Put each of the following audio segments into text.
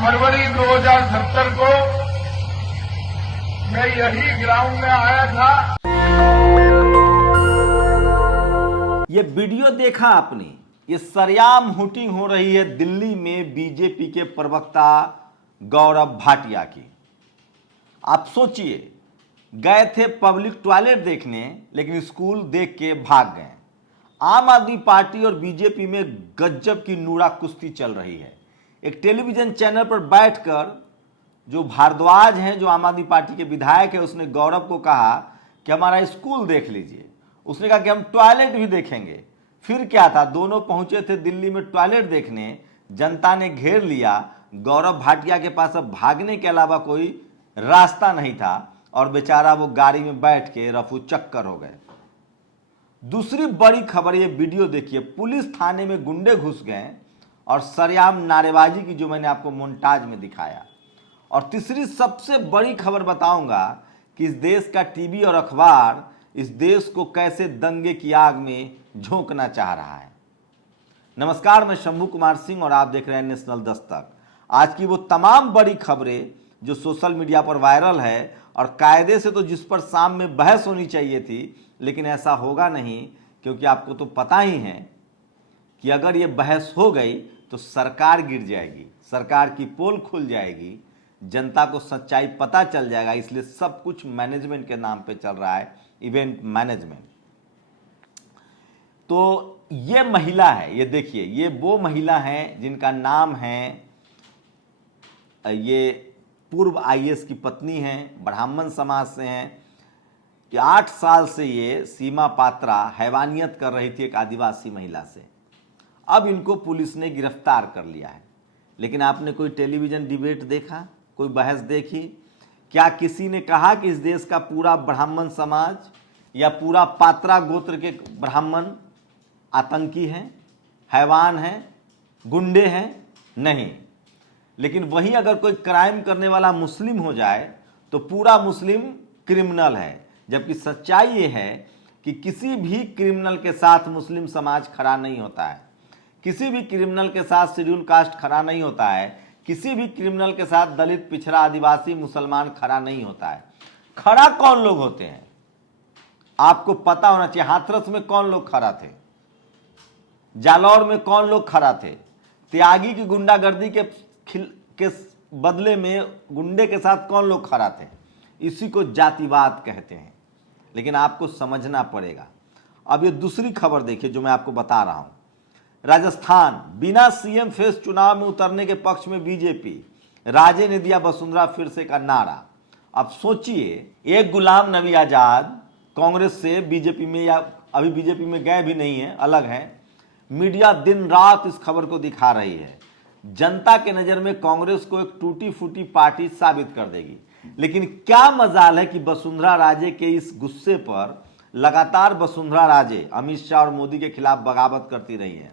फरवरी 2017 को मैं यही ग्राउंड में आया था। ये वीडियो देखा आपने, ये सरेआम हुटिंग हो रही है दिल्ली में बीजेपी के प्रवक्ता गौरव भाटिया की। आप सोचिए, गए थे पब्लिक टॉयलेट देखने, लेकिन स्कूल देख के भाग गए। आम आदमी पार्टी और बीजेपी में गज्जब की नूरा कुश्ती चल रही है। एक टेलीविजन चैनल पर बैठकर जो भारद्वाज हैं, जो आम आदमी पार्टी के विधायक है, उसने गौरव को कहा कि हमारा स्कूल देख लीजिए। उसने कहा कि हम टॉयलेट भी देखेंगे। फिर क्या था, दोनों पहुंचे थे दिल्ली में टॉयलेट देखने, जनता ने घेर लिया। गौरव भाटिया के पास अब भागने के अलावा कोई रास्ता नहीं था और बेचारा वो गाड़ी में बैठ के रफू चक्कर हो गए। दूसरी बड़ी खबर, ये वीडियो देखिए, पुलिस थाने में गुंडे घुस गए और सरेआम नारेबाजी की, जो मैंने आपको मोन्टाज में दिखाया। और तीसरी सबसे बड़ी खबर बताऊंगा कि इस देश का टीवी और अखबार इस देश को कैसे दंगे की आग में झोंकना चाह रहा है। नमस्कार, मैं शंभू कुमार सिंह और आप देख रहे हैं नेशनल दस्तक। आज की वो तमाम बड़ी खबरें जो सोशल मीडिया पर वायरल है, और कायदे से तो जिस पर शाम में बहस होनी चाहिए थी, लेकिन ऐसा होगा नहीं, क्योंकि आपको तो पता ही है कि अगर ये बहस हो गई तो सरकार गिर जाएगी, सरकार की पोल खुल जाएगी, जनता को सच्चाई पता चल जाएगा। इसलिए सब कुछ मैनेजमेंट के नाम पे चल रहा है, इवेंट मैनेजमेंट। तो ये महिला है, ये देखिए, ये वो महिला है जिनका नाम है, ये पूर्व आईएएस की पत्नी हैं, ब्राह्मण समाज से हैं। कि 8 साल से ये सीमा पात्रा हैवानियत कर रही थी एक आदिवासी महिला से। अब इनको पुलिस ने गिरफ्तार कर लिया है। लेकिन आपने कोई टेलीविजन डिबेट देखा, कोई बहस देखी? क्या किसी ने कहा कि इस देश का पूरा ब्राह्मण समाज या पूरा पात्रा गोत्र के ब्राह्मण आतंकी हैं, हैवान हैं, गुंडे हैं? नहीं। लेकिन वहीं अगर कोई क्राइम करने वाला मुस्लिम हो जाए तो पूरा मुस्लिम क्रिमिनल है। जबकि सच्चाई ये है कि किसी भी क्रिमिनल के साथ मुस्लिम समाज खड़ा नहीं होता है, किसी भी क्रिमिनल के साथ शेड्यूल कास्ट खड़ा नहीं होता है, किसी भी क्रिमिनल के साथ दलित, पिछड़ा, आदिवासी, मुसलमान खड़ा नहीं होता है। खड़ा कौन लोग होते हैं आपको पता होना चाहिए। हाथरस में कौन लोग खड़ा थे, जालौर में कौन लोग खड़ा थे, त्यागी की गुंडागर्दी के बदले में गुंडे के साथ कौन लोग खड़ा थे। इसी को जातिवाद कहते हैं। लेकिन आपको समझना पड़ेगा। अब ये दूसरी खबर देखिए जो मैं आपको बता रहा हूं। राजस्थान, बिना सीएम फेस चुनाव में उतरने के पक्ष में बीजेपी, राजे ने दिया वसुंधरा फिर से का नारा। अब सोचिए, एक गुलाम नबी आजाद कांग्रेस से बीजेपी में, या अभी बीजेपी में गए भी नहीं है, अलग है, मीडिया दिन रात इस खबर को दिखा रही है। जनता के नजर में कांग्रेस को एक टूटी फूटी पार्टी साबित कर देगी। लेकिन क्या मजाल है कि वसुंधरा राजे के इस गुस्से पर लगातार वसुंधरा राजे अमित शाह और मोदी के खिलाफ बगावत करती रही है।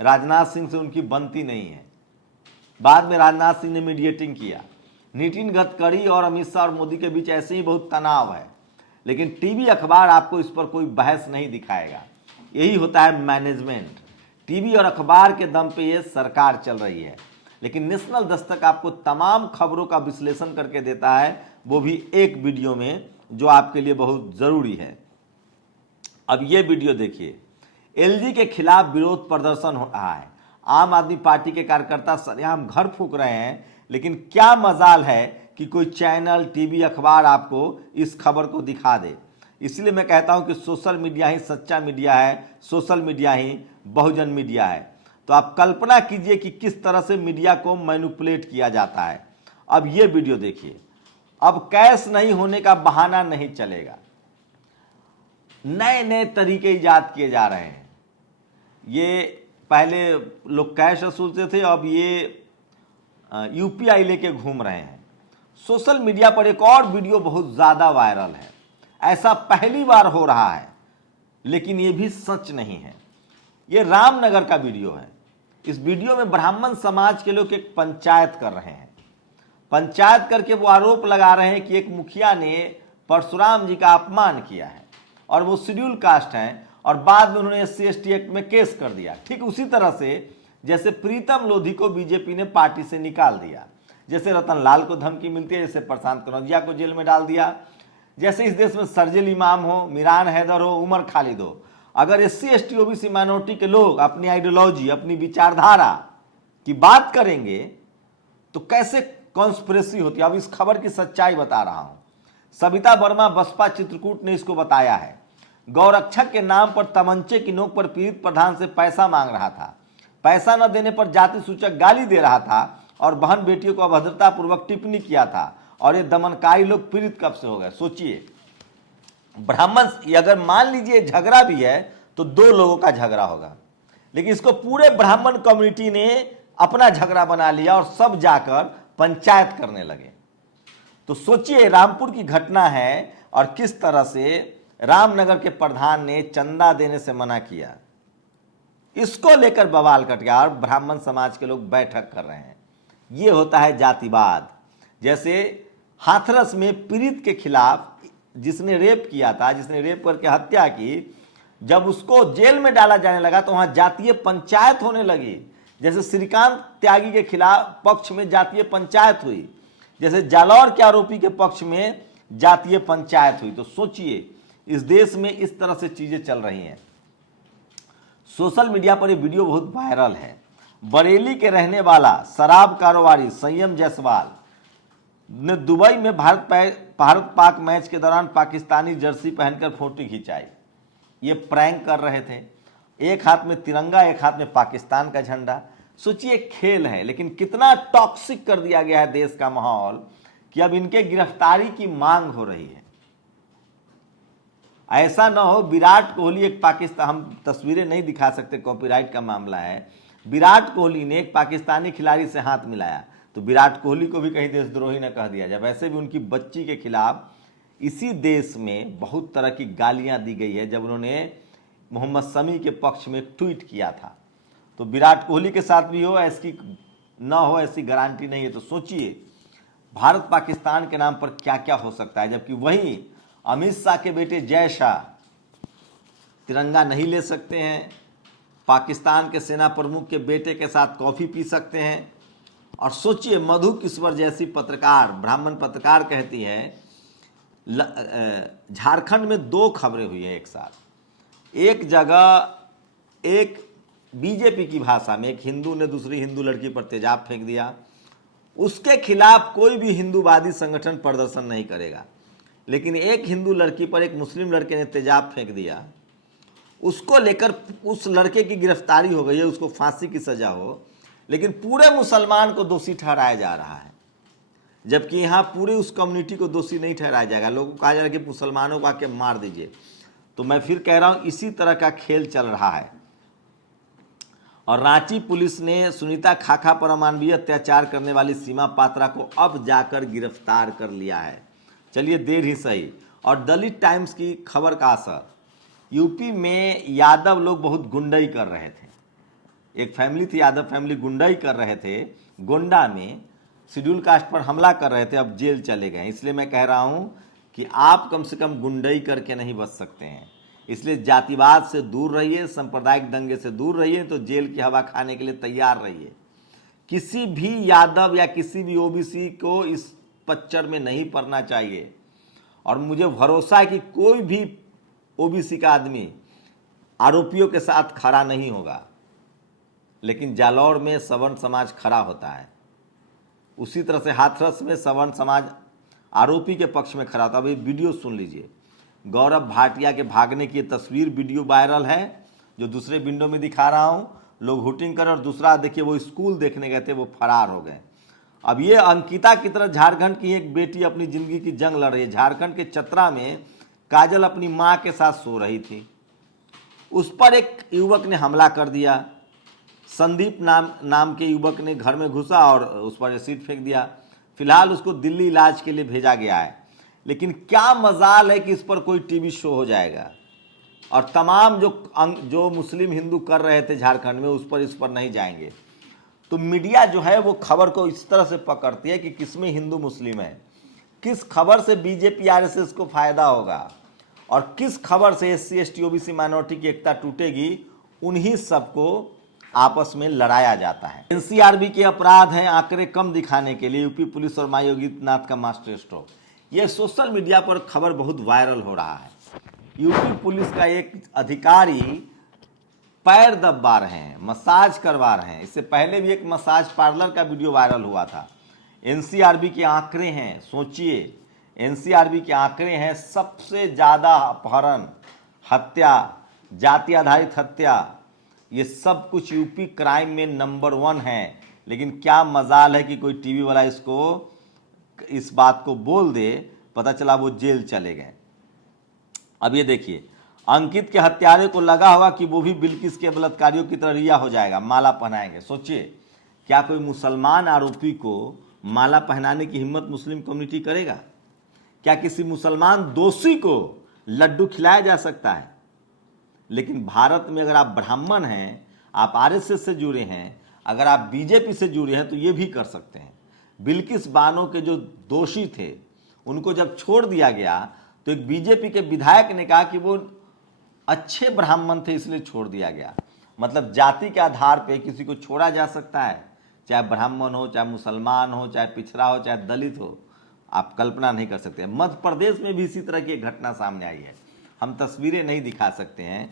राजनाथ सिंह से उनकी बनती नहीं है। बाद में राजनाथ सिंह ने मीडिएटिंग किया। नितिन गडकरी और अमित शाह और मोदी के बीच ऐसे ही बहुत तनाव है। लेकिन टीवी अखबार आपको इस पर कोई बहस नहीं दिखाएगा। यही होता है मैनेजमेंट। टीवी और अखबार के दम पे ये सरकार चल रही है। लेकिन नेशनल दस्तक आपको तमाम खबरों का विश्लेषण करके देता है, वो भी एक वीडियो में, जो आपके लिए बहुत जरूरी है। अब ये वीडियो देखिए। एलजी के खिलाफ विरोध प्रदर्शन हो रहा है। आम आदमी पार्टी के कार्यकर्ता सरेआम घर फूंक रहे हैं। लेकिन क्या मजाल है कि कोई चैनल, टीवी, अखबार आपको इस खबर को दिखा दे। इसलिए मैं कहता हूं कि सोशल मीडिया ही सच्चा मीडिया है, सोशल मीडिया ही बहुजन मीडिया है। तो आप कल्पना कीजिए कि किस तरह से मीडिया को मैनिपुलेट किया जाता है। अब ये वीडियो देखिए। अब कैश नहीं होने का बहाना नहीं चलेगा। नए नए तरीके इजाद किए जा रहे हैं। ये पहले लोग कैश वसूलते थे, अब ये यूपीआई लेके घूम रहे हैं। सोशल मीडिया पर एक और वीडियो बहुत ज्यादा वायरल है। ऐसा पहली बार हो रहा है, लेकिन ये भी सच नहीं है। ये रामनगर का वीडियो है। इस वीडियो में ब्राह्मण समाज के लोग एक पंचायत कर रहे हैं। पंचायत करके वो आरोप लगा रहे हैं कि एक मुखिया ने परशुराम जी का अपमान किया है। और वो शेड्यूल कास्ट हैं, और बाद में उन्होंने SC/ST एक्ट में केस कर दिया। ठीक उसी तरह से जैसे प्रीतम लोधी को बीजेपी ने पार्टी से निकाल दिया, जैसे रतन लाल को धमकी मिलती है, जैसे प्रशांत कनौजिया को जेल में डाल दिया, जैसे इस देश में सरजिल इमाम हो, मिरान हैदर हो, उमर खालिद हो, अगर SC/ST OBC माइनॉरिटी के लोग अपनी आइडियोलॉजी, अपनी विचारधारा की बात करेंगे तो कैसे कॉन्स्पिरेसी होती है। अब इस खबर की सच्चाई बता रहा हूं। सविता वर्मा बसपा चित्रकूट ने इसको बताया है। गौरक्षक के नाम पर तमंचे की नोक पर पीड़ित प्रधान से पैसा मांग रहा था, पैसा न देने पर जाति सूचक गाली दे रहा था और बहन बेटियों को अभद्रता पूर्वक टिप्पणी किया था, और ये दमनकारी लोग पीड़ित कब से हो गए। सोचिए, ब्राह्मण, अगर मान लीजिए झगड़ा भी है तो 2 लोगों का झगड़ा होगा, लेकिन इसको पूरे ब्राह्मण कम्युनिटी ने अपना झगड़ा बना लिया और सब जाकर पंचायत करने लगे। तो सोचिए, रामपुर की घटना है और किस तरह से रामनगर के प्रधान ने चंदा देने से मना किया। इसको लेकर बवाल कट गया और ब्राह्मण समाज के लोग बैठक कर रहे हैं। यह होता है जातिवाद। जैसे हाथरस में पीड़ित के खिलाफ जिसने रेप किया था, जिसने रेप करके हत्या की, जब उसको जेल में डाला जाने लगा तो वहां जातीय पंचायत होने लगी। जैसे श्रीकांत त्यागी के खिलाफ पक्ष में जातीय पंचायत हुई, जैसे जालौर के आरोपी के पक्ष में जातीय पंचायत हुई। तो सोचिए, इस देश में इस तरह से चीजें चल रही हैं। सोशल मीडिया पर यह वीडियो बहुत वायरल है। बरेली के रहने वाला शराब कारोबारी संयम जायसवाल ने दुबई में भारत पाक मैच के दौरान पाकिस्तानी जर्सी पहनकर फोटो खिंचाई। ये प्रैंक कर रहे थे, एक हाथ में तिरंगा, एक हाथ में पाकिस्तान का झंडा। सोचिए, खेल है, लेकिन कितना टॉक्सिक कर दिया गया है देश का माहौल कि अब इनके गिरफ्तारी की मांग हो रही है। ऐसा ना हो विराट कोहली एक पाकिस्तान, हम तस्वीरें नहीं दिखा सकते, कॉपीराइट का मामला है। विराट कोहली ने एक पाकिस्तानी खिलाड़ी से हाथ मिलाया तो विराट कोहली को भी कहीं देशद्रोही न कह दिया जाए। वैसे भी उनकी बच्ची के खिलाफ इसी देश में बहुत तरह की गालियां दी गई है जब उन्होंने मोहम्मद शमी के पक्ष में ट्वीट किया था। तो विराट कोहली के साथ भी हो, ऐसी न हो ऐसी गारंटी नहीं है। तो सोचिए, भारत पाकिस्तान के नाम पर क्या क्या हो सकता है, जबकि वहीं अमित शाह के बेटे जय शाह तिरंगा नहीं ले सकते हैं, पाकिस्तान के सेना प्रमुख के बेटे के साथ कॉफी पी सकते हैं। और सोचिए, मधु किश्वर जैसी पत्रकार, ब्राह्मण पत्रकार कहती है, झारखंड में 2 खबरें हुई हैं एक साथ। एक जगह एक बीजेपी की भाषा में एक हिंदू ने दूसरी हिंदू लड़की पर तेजाब फेंक दिया, उसके खिलाफ कोई भी हिंदूवादी संगठन प्रदर्शन नहीं करेगा, लेकिन एक हिंदू लड़की पर एक मुस्लिम लड़के ने तेजाब फेंक दिया, उसको लेकर उस लड़के की गिरफ्तारी हो गई है, उसको फांसी की सजा हो, लेकिन पूरे मुसलमान को दोषी ठहराया जा रहा है, जबकि यहाँ पूरे उस कम्युनिटी को दोषी नहीं ठहराया जाएगा। लोगों को कहा जा रहा है कि मुसलमानों को आके मार दीजिए। तो मैं फिर कह रहा हूँ, इसी तरह का खेल चल रहा है। और रांची पुलिस ने सुनीता खाखा पर अमानवीय अत्याचार करने वाली सीमा पात्रा को अब जाकर गिरफ्तार कर लिया है। चलिए, देर ही सही। और दलित टाइम्स की खबर का असर, यूपी में यादव लोग बहुत गुंडाई कर रहे थे। एक फैमिली थी, यादव फैमिली, गुंडाई कर रहे थे, गोंडा में शेड्यूल कास्ट पर हमला कर रहे थे, अब जेल चले गए। इसलिए मैं कह रहा हूं कि आप कम से कम गुंडाई करके नहीं बच सकते हैं। इसलिए जातिवाद से दूर रहिए, सांप्रदायिक दंगे से दूर रहिए, तो जेल की हवा खाने के लिए तैयार रहिए। किसी भी यादव या किसी भी ओबीसी को इस पच्चर में नहीं पड़ना चाहिए। और मुझे भरोसा है कि कोई भी ओबीसी का आदमी आरोपियों के साथ खड़ा नहीं होगा, लेकिन जालौर में सवर्ण समाज खड़ा होता है। उसी तरह से हाथरस में सवर्ण समाज आरोपी के पक्ष में खड़ा था। अभी वीडियो सुन लीजिए। गौरव भाटिया के भागने की तस्वीर वीडियो वायरल है, जो दूसरे विंडो में दिखा रहा हूं। लोग हुटिंग कर, और दूसरा देखिए, वो स्कूल देखने गए थे, वो फरार हो गए। अब ये अंकिता की तरह झारखंड की एक बेटी अपनी जिंदगी की जंग लड़ रही है। झारखंड के चतरा में काजल अपनी मां के साथ सो रही थी, उस पर एक युवक ने हमला कर दिया। संदीप नाम के युवक ने घर में घुसा और उस पर एसिड फेंक दिया। फिलहाल उसको दिल्ली इलाज के लिए भेजा गया है। लेकिन क्या मजाल है कि इस पर कोई टीवी शो हो जाएगा, और तमाम जो मुस्लिम हिंदू कर रहे थे झारखंड में, इस पर नहीं जाएंगे। तो मीडिया जो है वो खबर को इस तरह से पकड़ती है कि किसमें हिंदू मुस्लिम है, किस खबर से बीजेपी आरएसएस को फायदा होगा। और किस खबर से SC ST OBC माइनॉरिटी की एकता टूटेगी, उन्हीं सबको आपस में लड़ाया जाता है। NCRB के अपराध हैं आंकड़े कम दिखाने के लिए यूपी पुलिस और मां योगी आदित्यनाथ का मास्टर स्ट्रोक। यह सोशल मीडिया पर खबर बहुत वायरल हो रहा है। यूपी पुलिस का एक अधिकारी पैर दबा रहे हैं, मसाज करवा रहे हैं। इससे पहले भी एक मसाज पार्लर का वीडियो वायरल हुआ था। NCRB के आंकड़े हैं, सोचिए NCRB के आंकड़े हैं, सबसे ज्यादा अपहरण, हत्या, जाति आधारित हत्या, ये सब कुछ यूपी क्राइम में नंबर 1 है। लेकिन क्या मजाल है कि कोई टीवी वाला इस बात को बोल दे, पता चला वो जेल चले गए। अब ये देखिए, अंकित के हत्यारे को लगा होगा कि वो भी बिल्किस के बलात्कारियों की तरह रिया हो जाएगा, माला पहनाएंगे। सोचिए, क्या कोई मुसलमान आरोपी को माला पहनाने की हिम्मत मुस्लिम कम्युनिटी करेगा? क्या किसी मुसलमान दोषी को लड्डू खिलाया जा सकता है? लेकिन भारत में अगर आप ब्राह्मण हैं, आप RSS से जुड़े हैं, अगर आप BJP से जुड़े हैं, तो ये भी कर सकते हैं। बिल्किस बानो के जो दोषी थे, उनको जब छोड़ दिया गया तो एक BJP के विधायक ने कहा कि वो अच्छे ब्राह्मण थे इसलिए छोड़ दिया गया। मतलब जाति के आधार पे किसी को छोड़ा जा सकता है, चाहे ब्राह्मण हो, चाहे मुसलमान हो, चाहे पिछड़ा हो, चाहे दलित हो। आप कल्पना नहीं कर सकते। मध्य प्रदेश में भी इसी तरह की एक घटना सामने आई है। हम तस्वीरें नहीं दिखा सकते हैं।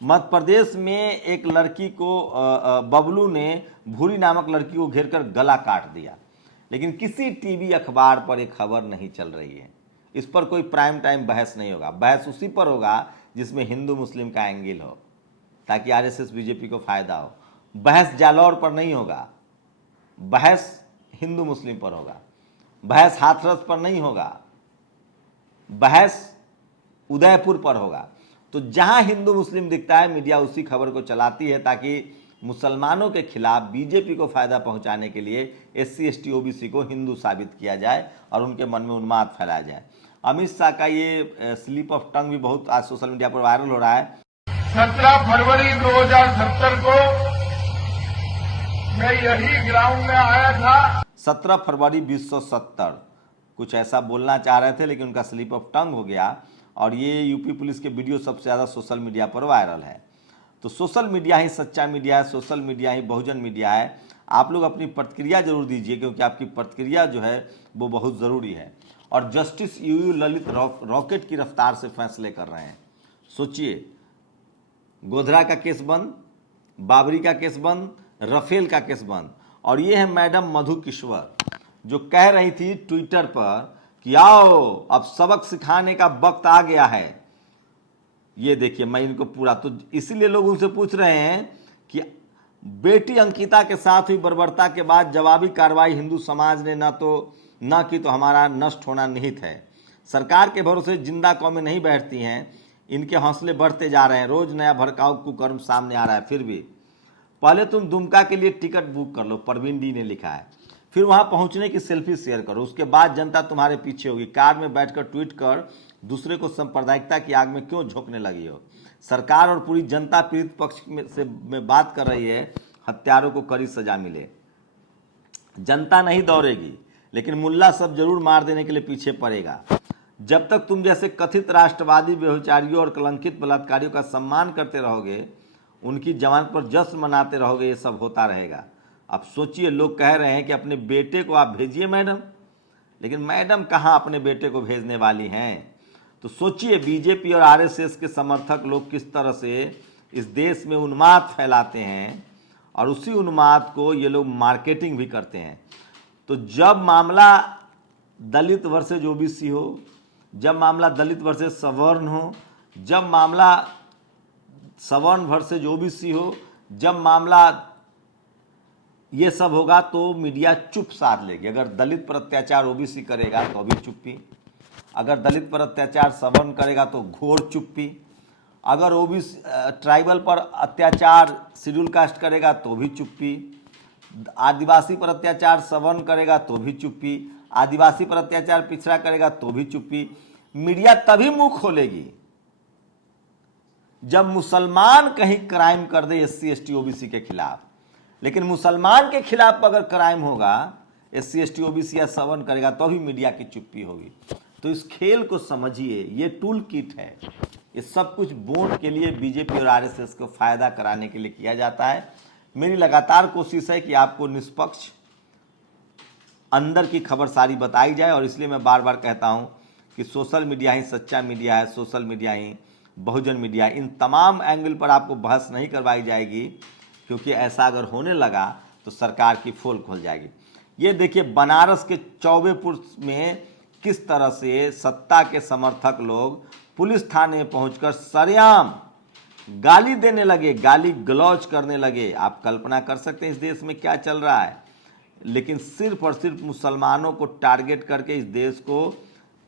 मध्य प्रदेश में एक लड़की को बबलू ने भूरी नामक लड़की को घेरकर गला काट दिया, लेकिन किसी टीवी अखबार पर एक खबर नहीं चल रही है। इस पर कोई प्राइम टाइम बहस नहीं होगा। बहस उसी पर होगा जिसमें हिंदू मुस्लिम का एंगल हो, ताकि RSS BJP को फायदा हो। बहस जालौर पर नहीं होगा, बहस हिंदू मुस्लिम पर होगा। बहस हाथरस पर नहीं होगा, बहस उदयपुर पर होगा। तो जहां हिंदू मुस्लिम दिखता है, मीडिया उसी खबर को चलाती है, ताकि मुसलमानों के खिलाफ BJP को फायदा पहुंचाने के लिए SC ST OBC को हिंदू साबित किया जाए और उनके मन में उन्माद फैलाया जाए। अमित शाह का ये स्लिप ऑफ टंग भी बहुत आज सोशल मीडिया पर वायरल हो रहा है। 17 फरवरी 2070 को मैं यही ग्राउंड में आया था। 17 फरवरी 2070 कुछ ऐसा बोलना चाह रहे थे, लेकिन उनका स्लिप ऑफ टंग हो गया और ये यूपी पुलिस के वीडियो सबसे ज़्यादा सोशल मीडिया पर वायरल है। तो सोशल मीडिया ही सच्चा मीडिया है, सोशल मीडिया ही बहुजन मीडिया है। आप लोग अपनी प्रतिक्रिया जरूर दीजिए, क्योंकि आपकी प्रतिक्रिया जो है वो बहुत ज़रूरी है। और जस्टिस UU ललित रॉकेट की रफ्तार से फैसले कर रहे हैं। सोचिए, गोधरा का केस बंद, बाबरी का केस बंद, राफेल का केस बंद, और ये है मैडम मधु किश्वर जो कह रही थी ट्विटर पर कि आओ अब सबक सिखाने का वक्त आ गया है। ये देखिए, मैं इनको पूरा, तो इसीलिए लोग उनसे पूछ रहे हैं कि बेटी अंकिता के साथ हुई बर्बरता के बाद जवाबी कार्रवाई हिंदू समाज ने न की तो हमारा नष्ट होना निहित है। सरकार के भरोसे जिंदा कौमें नहीं बैठती हैं, इनके हौसले बढ़ते जा रहे हैं। रोज नया भड़काऊ कुकर्म सामने आ रहा है। फिर भी पहले तुम दुमका के लिए टिकट बुक कर लो, परवीन डी ने लिखा है। फिर वहां पहुंचने की सेल्फी शेयर करो, उसके बाद जनता तुम्हारे पीछे होगी। कार में बैठकर ट्वीट कर दूसरे को सांप्रदायिकता की आग में क्यों झोंकने लगी हो। सरकार और पूरी जनता पीड़ित पक्ष में बात कर रही है, हत्यारों को कड़ी सजा मिले। जनता नहीं दौड़ेगी, लेकिन मुल्ला सब जरूर मार देने के लिए पीछे पड़ेगा। जब तक तुम जैसे कथित राष्ट्रवादी व्यभिचारियों और कलंकित बलात्कारियों का सम्मान करते रहोगे, उनकी जमानत पर जश्न मनाते रहोगे, ये सब होता रहेगा। अब सोचिए, लोग कह रहे हैं कि अपने बेटे को आप भेजिए मैडम, लेकिन मैडम कहाँ अपने बेटे को भेजने वाली हैं। तो सोचिए, BJP और RSS के समर्थक लोग किस तरह से इस देश में उन्माद फैलाते हैं, और उसी उन्माद को ये लोग मार्केटिंग भी करते हैं। तो जब मामला दलित वर्सेज OBC हो, जब मामला दलित वर्सेज सवर्ण हो, जब मामला सवर्ण वर्सेज OBC हो, जब मामला ये सब होगा, तो मीडिया चुप साध लेगी। अगर दलित पर अत्याचार OBC करेगा तो भी चुप्पी, अगर दलित पर अत्याचार सवर्ण करेगा तो घोर चुप्पी, अगर OBC ट्राइबल पर अत्याचार शेड्यूल कास्ट करेगा तो भी चुप्पी, आदिवासी पर अत्याचार सवर्ण करेगा तो भी चुप्पी, आदिवासी पर अत्याचार पिछड़ा करेगा तो भी चुप्पी। मीडिया तभी मुंह खोलेगी जब मुसलमान कहीं क्राइम कर दे SC ST OBC के खिलाफ। लेकिन मुसलमान के खिलाफ अगर क्राइम होगा, SC ST OBC या सवर्ण करेगा, तो भी मीडिया की चुप्पी होगी। तो इस खेल को समझिए, ये टूल किट है। ये सब कुछ वोट के लिए बीजेपी और आरएसएस को फायदा कराने के लिए किया जाता है। मेरी लगातार कोशिश है कि आपको निष्पक्ष अंदर की खबर सारी बताई जाए, और इसलिए मैं बार बार कहता हूं कि सोशल मीडिया ही सच्चा मीडिया है, सोशल मीडिया ही बहुजन मीडिया है। इन तमाम एंगल पर आपको बहस नहीं करवाई जाएगी, क्योंकि ऐसा अगर होने लगा तो सरकार की पोल खुल जाएगी। ये देखिए बनारस के चौबेपुर में किस तरह से सत्ता के समर्थक लोग पुलिस थाने में पहुंचकर सरेआम गाली देने लगे, गाली गलौज करने लगे। आप कल्पना कर सकते हैं इस देश में क्या चल रहा है। लेकिन सिर्फ और सिर्फ मुसलमानों को टारगेट करके इस देश को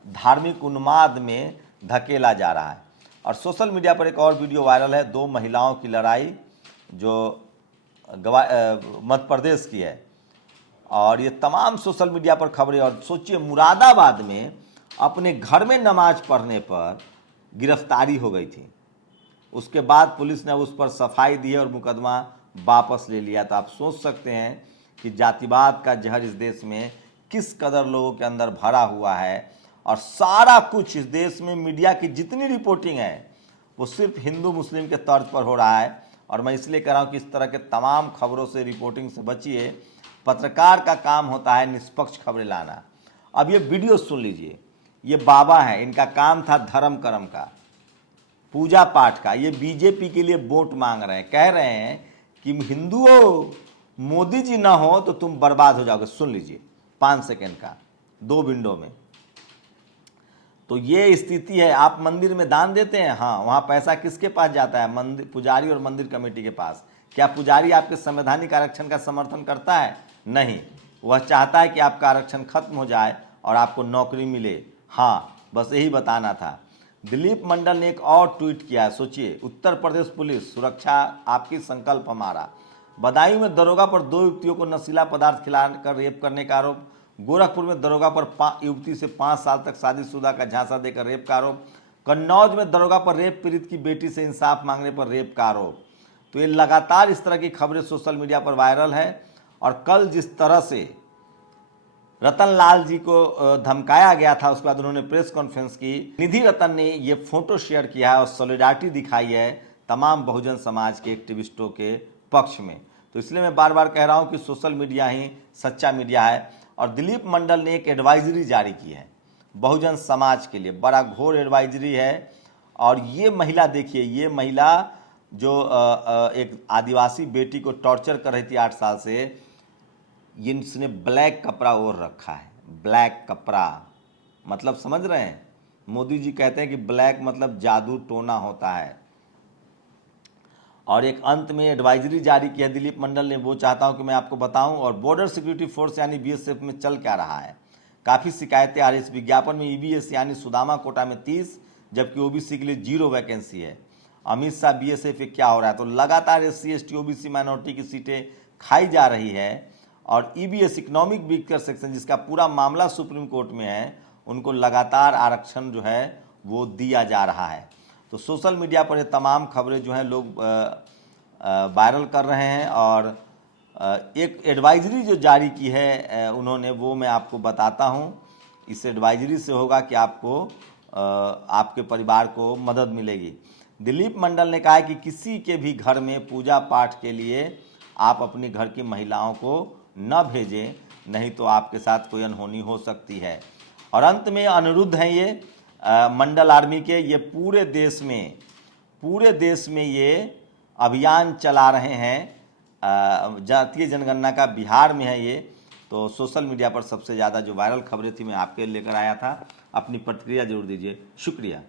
धार्मिक उन्माद में धकेला जा रहा है। और सोशल मीडिया पर एक और वीडियो वायरल है, 2 महिलाओं की लड़ाई जो मध्य प्रदेश की है, और ये तमाम सोशल मीडिया पर खबरें। और सोचिए मुरादाबाद में अपने घर में नमाज पढ़ने पर गिरफ्तारी हो गई थी, उसके बाद पुलिस ने उस पर सफाई दी और मुकदमा वापस ले लिया। तो आप सोच सकते हैं कि जातिवाद का जहर इस देश में किस कदर लोगों के अंदर भरा हुआ है। और सारा कुछ इस देश में मीडिया की जितनी रिपोर्टिंग है वो सिर्फ हिंदू मुस्लिम के तर्ज पर हो रहा है। और मैं इसलिए कह रहा हूँ कि इस तरह के तमाम खबरों से, रिपोर्टिंग से बचिए। पत्रकार का काम होता है निष्पक्ष खबरें लाना। अब ये वीडियो सुन लीजिए, ये बाबा हैं, इनका काम था धर्म कर्म का, पूजा पाठ का। ये बीजेपी के लिए वोट मांग रहे हैं, कह रहे हैं कि हिंदू हो, मोदी जी ना हो तो तुम बर्बाद हो जाओगे। सुन लीजिए 5 सेकंड का, 2 विंडो में। तो ये स्थिति है। आप मंदिर में दान देते हैं, हाँ, वहाँ पैसा किसके पास जाता है? मंदिर पुजारी और मंदिर कमेटी के पास। क्या पुजारी आपके संवैधानिक आरक्षण का समर्थन करता है? नहीं, वह चाहता है कि आपका आरक्षण खत्म हो जाए और आपको नौकरी मिले। हाँ, बस यही बताना था। दिलीप मंडल ने एक और ट्वीट किया है, सोचिए। उत्तर प्रदेश पुलिस, सुरक्षा आपकी, संकल्प हमारा। बदायूं में दरोगा पर 2 युवतियों को नशीला पदार्थ खिलाकर रेप करने का आरोप। गोरखपुर में दरोगा पर युवती से 5 साल तक शादीशुदा का झांसा देकर रेप का आरोप। कन्नौज में दरोगा पर रेप पीड़ित की बेटी से इंसाफ मांगने पर रेप का आरोप। तो ये लगातार इस तरह की खबरें सोशल मीडिया पर वायरल है। और कल जिस तरह से रतन लाल जी को धमकाया गया था, उसके बाद उन्होंने प्रेस कॉन्फ्रेंस की। निधि रतन ने ये फोटो शेयर किया है और सॉलिडारिटी दिखाई है तमाम बहुजन समाज के एक्टिविस्टों के पक्ष में। तो इसलिए मैं बार बार कह रहा हूं कि सोशल मीडिया ही सच्चा मीडिया है। और दिलीप मंडल ने एक एडवाइजरी जारी की है बहुजन समाज के लिए, बड़ा घोर एडवाइजरी है। और ये महिला देखिए, ये महिला जो एक आदिवासी बेटी को टॉर्चर कर रही थी 8 साल से, इसने ब्लैक कपड़ा ओढ़ रखा है। ब्लैक कपड़ा मतलब समझ रहे हैं? मोदी जी कहते हैं कि ब्लैक मतलब जादू टोना होता है। और एक अंत में एडवाइजरी जारी की है दिलीप मंडल ने, वो चाहता हूं कि मैं आपको बताऊं। और बॉर्डर सिक्योरिटी फोर्स यानी बीएसएफ में चल क्या रहा है, काफ़ी शिकायतें आ रही। इस विज्ञापन में ईबीएस यानी सुदामा कोटा में 30, जबकि ओबीसी के लिए 0 वैकेंसी है। अमित शाह बीएसएफ में क्या हो रहा है? तो लगातार SC ST ओबीसी माइनॉरिटी की सीटें खाई जा रही है। और ईबीएस इकोनॉमिक वीकर सेक्शन, जिसका पूरा मामला सुप्रीम कोर्ट में है, उनको लगातार आरक्षण जो है वो दिया जा रहा है। तो सोशल मीडिया पर ये तमाम खबरें जो हैं लोग वायरल कर रहे हैं। और एक एडवाइजरी जो जारी की है उन्होंने, वो मैं आपको बताता हूँ। इस एडवाइजरी से होगा कि आपको आपके परिवार को मदद मिलेगी। दिलीप मंडल ने कहा है कि किसी के भी घर में पूजा पाठ के लिए आप अपनी घर की महिलाओं को न भेजें, नहीं तो आपके साथ कोई अनहोनी हो सकती है। और अंत में अनिरुद्ध हैं ये मंडल आर्मी के, ये पूरे देश में ये अभियान चला रहे हैं। जातीय जनगणना का बिहार में है ये। तो सोशल मीडिया पर सबसे ज़्यादा जो वायरल खबरें थी मैं आपके लेकर आया था। अपनी प्रतिक्रिया जरूर दीजिए। शुक्रिया।